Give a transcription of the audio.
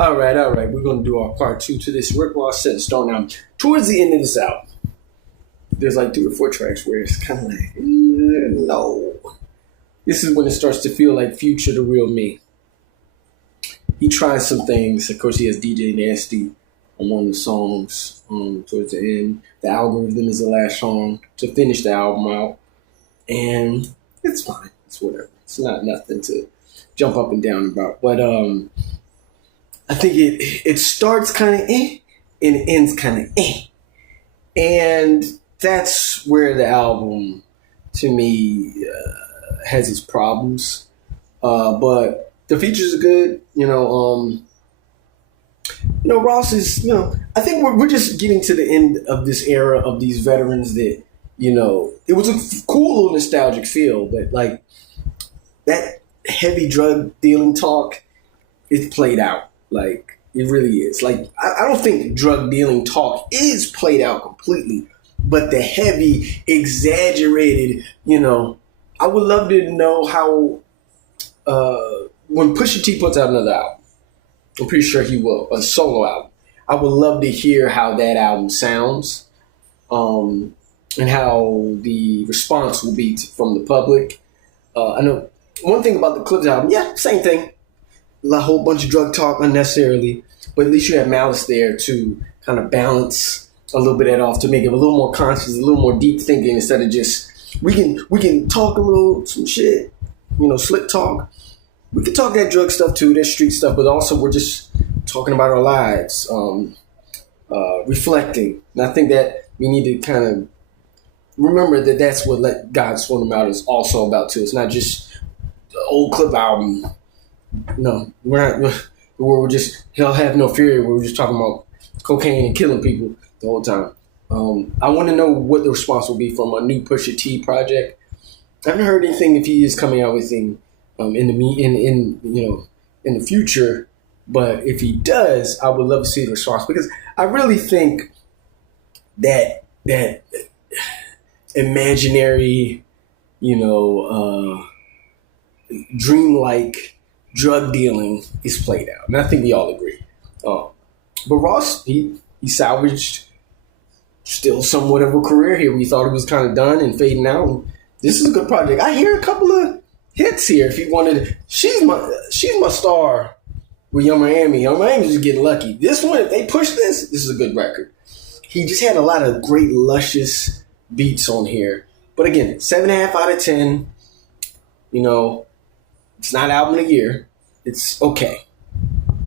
All right. We're gonna do our part two to this Rick Ross Set in Stone album. Towards the end of this album, there's like 3 or 4 tracks where it's kind of like, no. This is when it starts to feel like Future, the real me. He tries some things. Of course, he has DJ Nasty on one of the songs towards the end. The Algorithm is the last song to finish the album out, and it's fine. It's whatever. It's not nothing to jump up and down about. But I think it starts kind of and it ends kind of and that's where the album, to me, has its problems. But the features are good. Ross is. I think we're just getting to the end of this era of these veterans that, it was a cool little nostalgic feel, but like that heavy drug dealing talk is played out. Like, it really is. Like, I don't think drug dealing talk is played out completely, but the heavy, exaggerated, I would love to know how, when Pusha T puts out another album, I'm pretty sure he will, a solo album, I would love to hear how that album sounds, and how the response will be from the public. I know one thing about the Clips album, yeah, same thing. A whole bunch of drug talk unnecessarily, but at least you have Malice there to kind of balance a little bit of that off, to make it a little more conscious, a little more deep thinking, instead of just we can talk a little some shit, slick talk. We can talk that drug stuff too, that street stuff, but also we're just talking about our lives, reflecting. And I think that we need to kind of remember that that's what Let God Sort Them Out is also about too. It's not just the old Clip album. No, we're just Hell Have No Fury. We're just talking about cocaine and killing people the whole time. I want to know what the response will be from a new Pusha T project. I haven't heard anything if he is coming out with him in the future. But if he does, I would love to see the response, because I really think that imaginary, dreamlike drug dealing is played out, and I think we all agree. But Ross, he salvaged still somewhat of a career here. We thought it was kind of done and fading out. And this is a good project. I hear a couple of hits here. If you wanted, she's my star with Young Miami. Young Miami's just getting lucky. This one, if they push this is a good record. He just had a lot of great luscious beats on here. But again, 7.5 out of 10. It's not album of the year. It's okay.